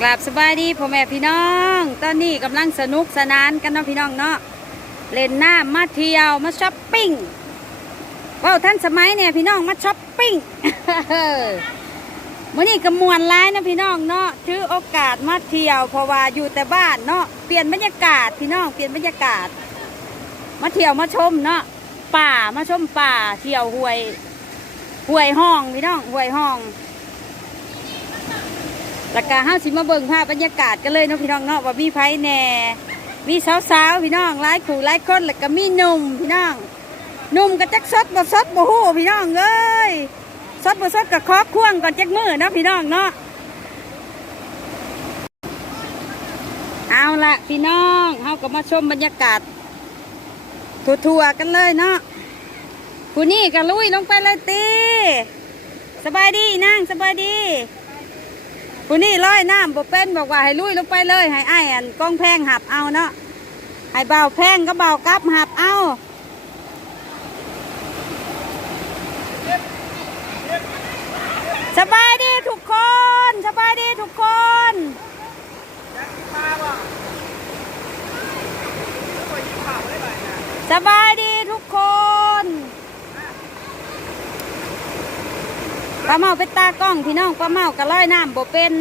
กราบสบายดีพ่อแม่พี่น้อง ตอนนี้กำลังสนุกสนานกันเนาะพี่น้องเนาะเล่นน้ำมาเที่ยวมาช้อปปิ้งเว้าท่านสมัยเนี่ยพี่น้องมาช้อปปิ้งมื่อนี้ก็มวนร้ายนะพี่น้องเนาะถือโอกาสมาเที่ยวเพราะว่าอยู่แต่บ้านเนาะเปลี่ยนบรรยากาศพี่น้องเปลี่ยนบรรยากาศ มาเที่ยวมาชมเนาะป่ามาชมป่าเที่ยวห้วยห้วยห้องพี่น้องห้วยห้อง แล้วก็ห้าสิมาเบิ่งภาพบรรยากาศกันเลยเนาะพี่น้องเนาะว่ามีไผแหน่ มีสาวๆพี่น้องหลายขู่หลายคนแล้วก็มีหนุ่มพี่น้องหนุ่มก็จักสดบ่สดบ่ฮู้พี่น้องเอ้ยสดบ่สดก็คอควงก่อนจักมือเนาะพี่น้องเนาะเอาละพี่น้องเฮาก็มาชมบรรยากาศทั่วๆกันเลยเนาะผู้นี่ก็ลุยลงไปเลยตีสบายดีนั่งสบายดี ผู้นี่ร้อยน้ำบ่เป็นบอกว่าให้ลุยลงไปเลยให้ไอ้อันกล้องแพงหับเอาเนาะให้เบาแพงก็เบากลับหับเอาสบายดีทุกคนสบายดีทุกคนสบายดีทุกคน ป้าเมาเป็นตากล้องพี่น้องป้าเมาก็ร้อยน้ำบ่เป็น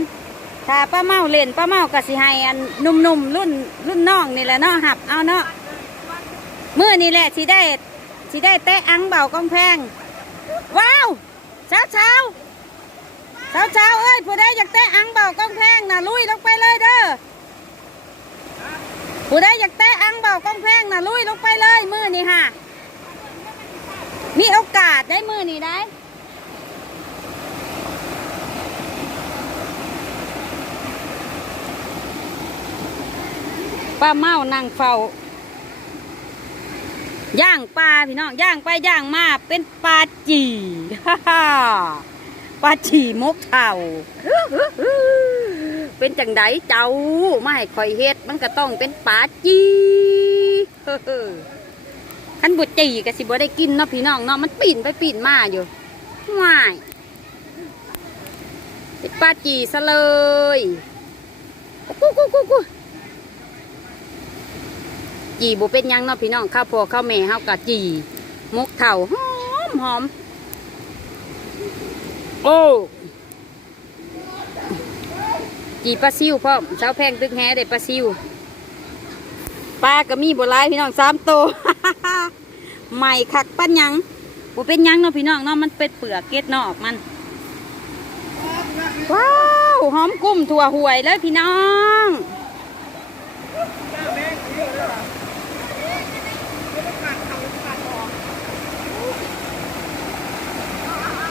ถ้าป้าเมาเล่นป้าเมาก็สิให้อันหนุ่มๆรุ่นรุ่นน้องนี่แหละเนาะหับเอาเนาะมือนี่แหละสิได้สิได้เตะอังเบากองแพงว้าวเช้าเช้าเช้าเช้าเอ้ยผู้ใดอยากเตะอังเบากองแพงน่ะลุยลงไปเลยเด้อผู้ใดอยากเตะอังเบากองแพงน่ะลุยลงไปเลยมือนี่ค่ะมีโอกาสได้มือนี่ได้ ป้าเมานั่งเฝ้าย่างปลาพี่น้องย่างไปย่างมาเป็นปลาจีฮ่าฮ่าปลาจีมกเท่าเป็นจังไดเจ้าไม่คอยเฮ็ดมันก็ต้องเป็นปลาจีท่านบุจีก็สิบ่ได้กินเนาะพี่น้องเนาะมันปีนไปปีนมาอยู่ว้ายเป็นปลาจีซะเลยกุ๊กกุ๊กกุ๊กกุ๊ก จีบุเป็นยังเนาะพี่น้องข้าวพ่อข้าวแม่เฮากะจีมุกเถ่าหอมหอมโอ้จีปลาซิวพ่อเช้าแพงตึกแฮได้ปลาซิวปลาก็มีบัหลายพี่น้องสามตัวใหม่คักปั้นยังบุเป็นยังเนาะพี่น้องเนาะมันเป็นเปลือกเกล็ดนอกมันว้าวหอมกุ้มถั่วหวยเลยพี่น้อง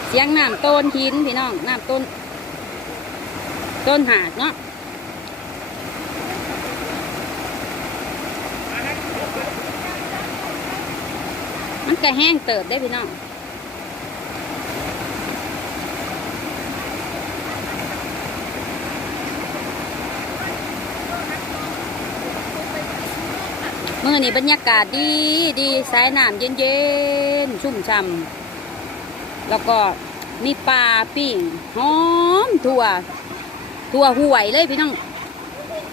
เสียงน้ำต้นหินพี่น้องน้ำต้น ต้นหาดเนาะมันก็แห้งเติบได้พี่น้องเมื่อนี้บรรยากาศดีดีสายน้ำเย็นเย็นๆชุ่มช่ำ แล้วก็มีปลาปิ้งหอมถั่วถั่วห่วยเลยพี่น้อง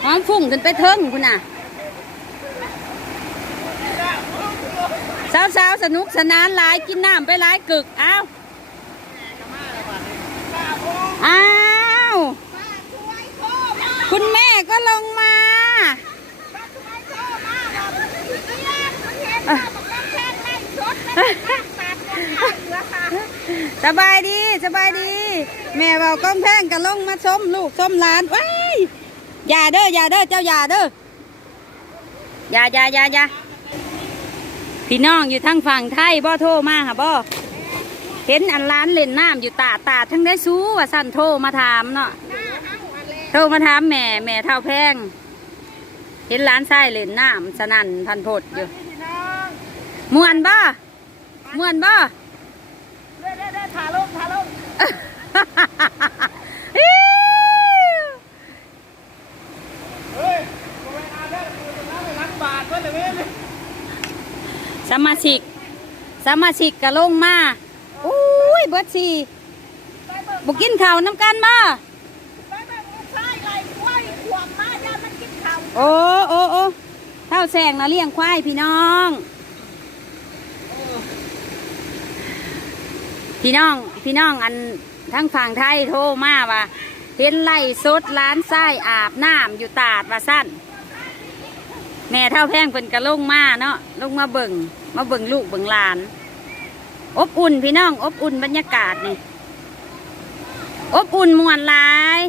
หอมฟุ้งขึ้นไปเทิงคุณน่ะสาวๆสนุกสนานหลายกินน้ำไปหลายกึกอ้าวอ้าวคุณแม่ก็ลงมา สบายดีสบายดี แม่เบากล้องแพงกันลงมาชมลูกชมหลานว้ายอย่าเด้ออย่าเด้อเจ้าอย่าเด้ออย่าอย่าอย่าอย่าพี่น้องอยู่ทางฝั่งไทยบ่โทรมาค่ะบ่เห็นอันร้านเล่นน้ำอยู่ตาตาทั้งได้สู้ว่าสั่นโทรมาถามเนาะโทรมาถามแม่แม่เท่าแพง เห็นร้านไส้เล่นน้ำสนั่นพันพดอยู่มวนบ่มวนบ่ ถ่าลงถ่าลงเฮ้ยบ่ไปอ่านได้คือตรงนั้นเลยล้านบาทเพิ่นเลยเว้ยสมาชิก สมาชิกกะลงมาอุ้ยเบิดสีบุกินข้าวน้ำกันมาไปไปใช่ไรกล้วยมาย่ามันกินข้าวโอ้โอ้โอ้เท่าแสงนะเลี้ยงควายพี่น้อง พี่น้องพี่น้องอันทั้งฝั่งไทยโทรมาว่าเห็นไล่สดร้านไส้อาบน้ำอยู่ตาดว่าสั้นแม่เท่าแพงเป็นกระลงมาเนาะลงมาเบิ่งมาเบิ่งลูกเบิ่งหลาน อบอุ่นพี่น้อง อบอุ่นบรรยากาศนี่อบอุ่นมวนลาย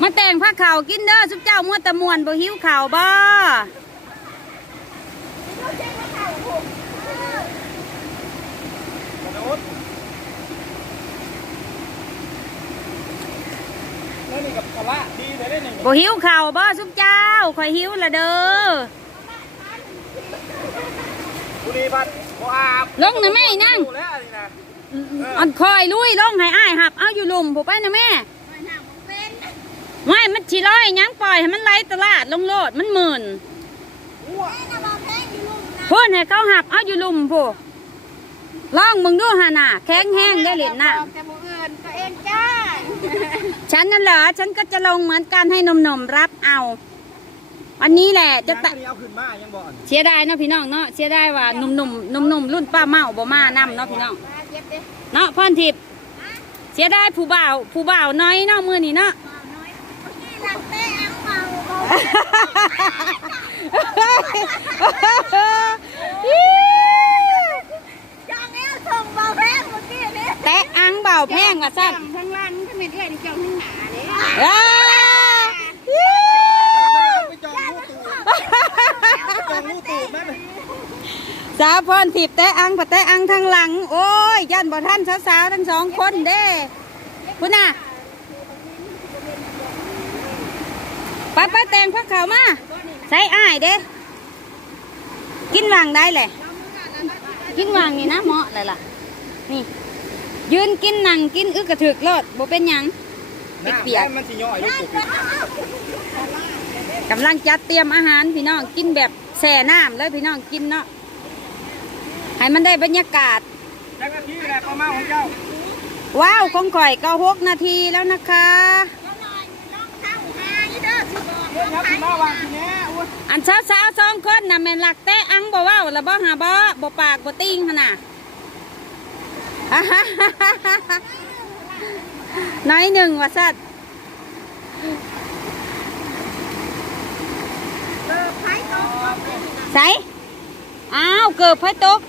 มาแต่งผ้าเขากินเด้อสุบเจ้ามัวแตะมวนบ่หิวเข่าบ่ กระโดดแล้ว นี่กับกะละดีเลยได้หนึ่งบ่หิวข่าวบ่สุบเจ้าคอยหิวละเด้อบุรีบัตรบ่อาบลงนะแม่นั่งดูแล้วนี่นะอันคอยลุยลงให้อ้ายหับ เอาอยู่ลุมผู้ไปนะแม่ไม่น่ามึงเป็นไม่มันชีร้อยหยังปล่อยให้มันไหลตลาดลงโลดมันหมื่นแม่น่ะบอกแพงอยู่ลูกนะพูดให้เขาหับเอาอยู่ลุมผู้ลองมึงดูหาน่ะแข็งแห้งได้เหรียญน่ะ บอกแต่บ่อื่นตัวเองจ้า ฉันนั่นเหรอฉันก็จะลงเหมือนกันให้นมๆรับเอา วันนี้แหละจะยังตะอันนี้เอาขึ้นมายังบ่อนเสียดายเนาะพี่น้องเนาะเสียดายว่าหนุ่มๆหนุ่มๆรุ่นป้าเมาบ่มานํเนาะพี่น้องมาเจ็บเด้เนาะพ่อนทิพย์เสียดายผู้บ่าวผู้บ่าวน้อยเนาะมือนี่เนาะเบาน้อยเมื่อกี้รักแม่อังเมาเบาจองแล้วส่งเบาแพงเมื่อกี้นี่แตะอังเบาวแพงว่าสั้น สาวพรทิพย์แตะอังปะแตะอังทางหลัง โอ้ยยันบ่ท่านสาวๆทั้งสองคนเด้พุ่นน่ะไปไปแตงพวกเขามาใส่อ้ายเด้กินวางได้แหละกินวางนี่นะเหมาะเลยล่ะนี่ยืนกินนั่งกินอึกกระถึกโลดบ่เป็นยัง เปียกมันสิย่อยลูกตูดกำลังจัดเตรียมอาหารพี่น้องกินแบบแส่น้ำเลยพี่น้องกินเนาะให้มันได้บรรยากาศจักนาทีแหละประมาณของเจ้า ว้าวของข่อยก็หกนาทีแล้วนะคะเรื่องครับสิมาวางทีนี้อุ้ยอันสาวๆสองคนน่ะแม่นหลักแต่อังบ่เว้าแล้วบ่หาบ่บ่ปากบ่ติ้งขนาด น้อยหนึ่งว่าสัตว์ใส่อ้าวเกิบไฟตก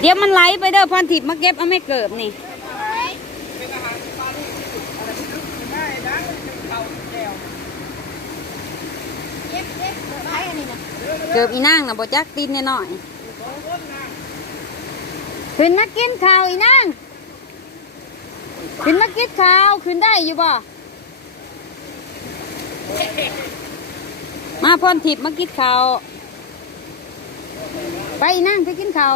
เดี๋ยวมันไหลไปเด้อพรทิพย์มาเก็บเอาไม่เกิบนี่เป็นอาหารปลาที่สุดอะไรที่ลึกง่ายนะเข่าแก้วเกิบอีนางนะบ่จักตีนแน่หน่อยขึ้นมากินข้าวอีนาง ขึ้นมากินข้าวขึ้นได้อยู่บ่มาพรทิพย์มากินข้าวไปอีนางไปกินข้าว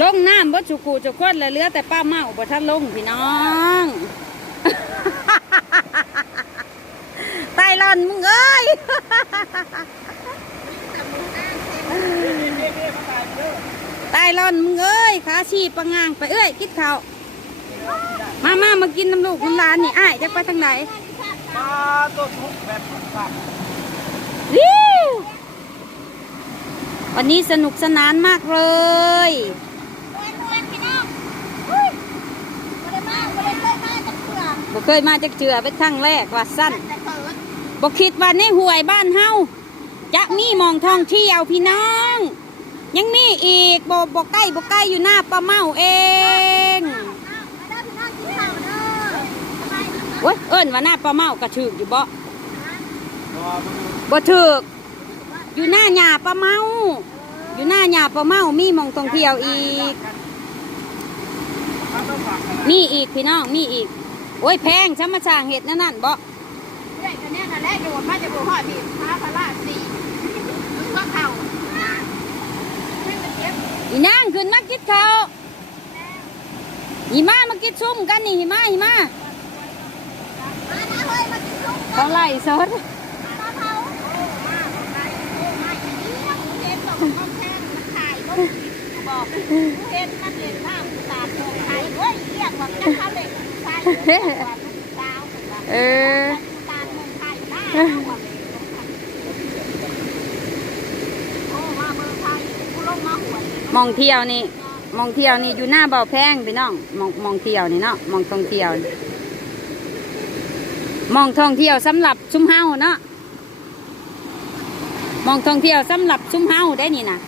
ลงน้ำบ่จุกูจุกคนแล้วเหลือแต่ป้าเมาบ่ทันลงพี่น้องไตหลอนมึงเอ้ย ไตหลอนมึงเอ้ยขาชีปะงางไปเอ้ยกินข้าวมามามากินน้ำลูกน้ำหลานนี่อ้ายจะไปทางไหนปลาตัวทุกแบบปลาวิววันนี้สนุกสนานมากเลยบ่เคยมาจากเจือเป็นครั้งแรกว่าสั้นบ่คิดว่าในห่วยบ้านเฮาจะมีหมองท่องเที่ยวพี่น้อง ยังมีอีกบ่บ่ใกล้บ่ใกล้อยู่หน้าปลาเมาเองโอ้ยเอิ้นว่าหน้าปลาเมากระถึกอยู่บ่บ่ถึก อยู่หน้าหญ้าปลาเมา อยู่หน้าหญ้าปลาเมามีมองท่องเที่ยวอีก มีอีกพี่น้องมีอีก โอ้ยแพงช้ำมาสร้างเห็ดนั่นนั่นบ่อี นางขึ้นมากินข้าวหิมามากินซุ่มกันนี่หิมาหิมาเขาไล่สดดาวคนละเออตาเมืองไทยนะเอาว่าโอ้มาเมืองไทยกูลงมาหวย มองเที่ยวนี่มองเที่ยวนี่อยู่หน้าเบาแพงพี่น้องมองมองเที่ยวนี่เนาะมองท่องเที่ยวนี่มองท่องเที่ยวสำหรับชุมเฮาเนาะมองท่องเที่ยวสำหรับชุมเฮาได้นี่นะ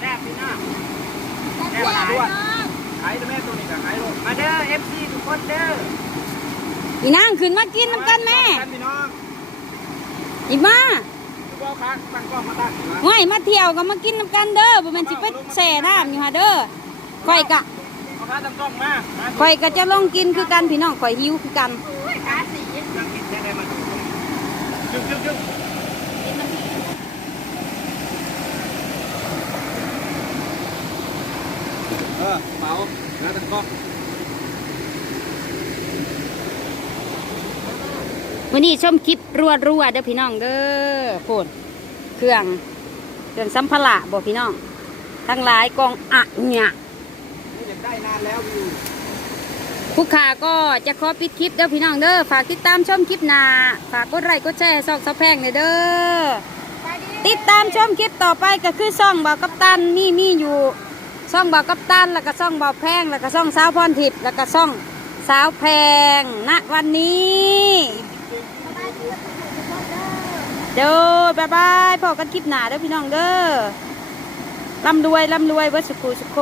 แซ่บพี่น้าแซ่บๆเนาะขายแม่ตัวนี้กับขายโลกมาเด้อเอฟซีทุกคนเด้ออีนางขึ้นมากินน้ำกันแม่กันพี่น้องอีมาทุ กคนครับตั้งกล้องมาตั้งนะง่อยมาเที่ยวก็มากินน้ำกันเด้อบ่แม่นสิไปแช่น้ำอยู่ฮะเด้อข่อยกะเอาขาตั้งกล้องมามาข่อยก็จะลองกินคือกันพี่น้องข่อยหิวคือกันโอ้ยขาสีนั่งกินได้ได้มาจึ๊กจึ๊กจึ๊กเออเป๋าแล้วตั้งกล้อง วันนี้ชมคลิปรัวๆเด้อพี่น้องเด้อโพดเครื่องเครื่องสัมภาระบอกพี่น้อง ทั้งหลายกองอะเนี่ยได้นานแล้ววิวผู้ขาก็จะขอปิดคลิปเด้อพี่น้องเด้อฝากติดตามชมคลิปหนาฝากกดไลค์กดแชร์ซอกซับแพงเลยเด้อติดตามชมคลิปต่อไปก็คือซ่องบ่าวกัปตันนี่มีอยู่ซ่องบ่าวกัปตันแล้วก็ซ่องบ่าวแพงแล้วก็ซ่องสาวพรทิพย์แล้วก็ซ่องสาวแพงณวันนี้ สบายดีทุกคน เด้อบายบายพอกันคลิปหน้าเด้อพี่น้องเด้อร่ำรวยร่ำรวยเวัสุกูสุโค